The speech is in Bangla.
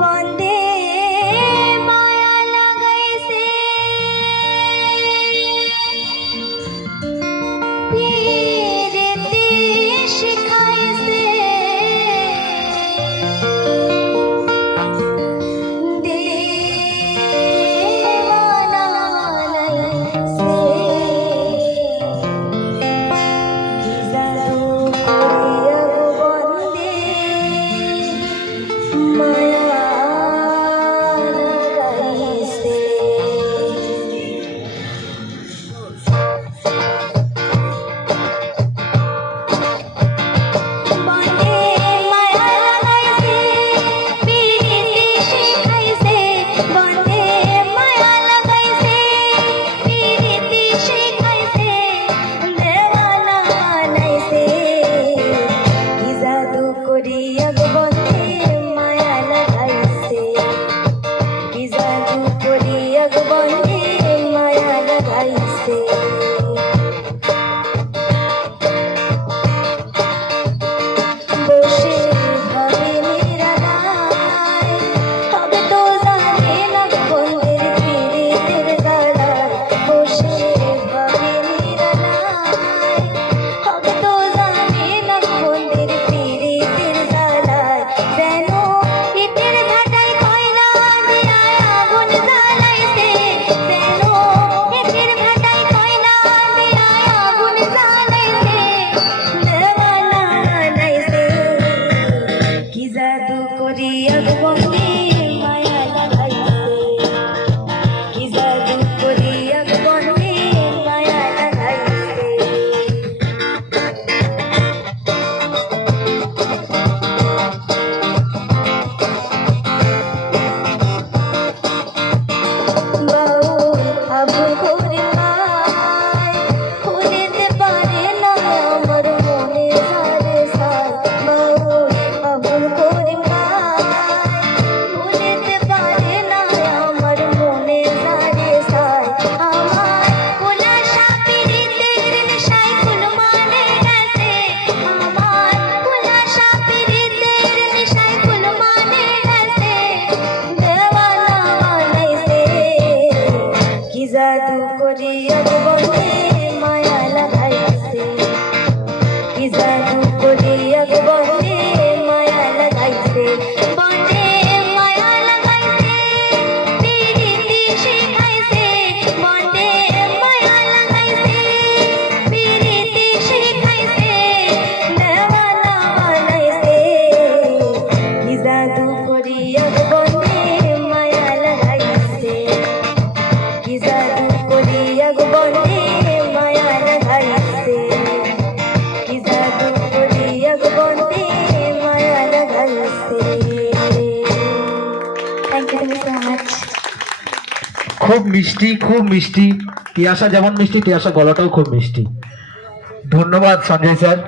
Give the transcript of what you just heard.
বন্দে মায়া লাগাইছে পিরিতি শিখাইছে দেওয়ানা লাইছে কি জাদু করিয়া বন্দে মায়া লাগাইছে বন্দে মায়া লাগাইছে পিরিতি শিখাইছে বন্দে মায়া লাগাইছে পিরিতি শিখাইছে দেওয়ানা বানাইছে কি জাদু করিয়া গো বন্দে মায়া লাগাইছে কি জাদু করিয়া গো বন্দে মায়া লাগাইছে বসে ভাবে নিরালায় তবে তো জানে না বন্দের পীড়িতের জ্বালায় বসে ভাবে নিরালায় তবে তো জানে না বন্দের পীড়িতের জ্বালায় যেন ইটের ভাটায় কয়লা দিয়া আগুন জ্বালাইছে যেন ইটের ভাটায় কয়লা দিয়া আগুন জ্বালাইছে দেওয়ানা বানাইছে কি জাদু করিয়া গো বন্দে মায়া লাগাইছে কি জাদু করিয়া গো বন্দে মায়া লাগাইছে বাউল আবুল করিম ভাই ভুলিতে পারে না আমার মনে সারে সার বাউল আবুল করিম ভাই ভুলিতে পারে না আমার মনে সারে সার আমার কুলাশা পিরিতের নেশায় কুল মানে গেছে আমার কুলাশা পিরিতের নেশায় কুল মানে গেছে দেওয়ানা বানাইছে কি জাদু করিয়া গো বন্দে মায়া লাগাইছে কি জাদু করিয়া গো বন্দে মায়া লাগাইছে বন্দে মায়া লাগাইছে পিরিতি শিখাইছে বন্দে মায়া লাগাইছে পিরিতি শিখাইছে দেওয়ানা বানাইছে কি জাদু করিয়া গো বন্দে মায়া লাগাইছে কি জাদু করিয়া গো বন্দে মায়া লাগাইছে কি জাদু করিয়া গো বন্দে মায়া লাগাইছে থ্যাংক ইউ সো মাচ খুব মিষ্টি তিয়াশা যেমন মিষ্টি তিয়াশা গলাটাও খুব মিষ্টি। ধন্যবাদ সঞ্জয় স্যার।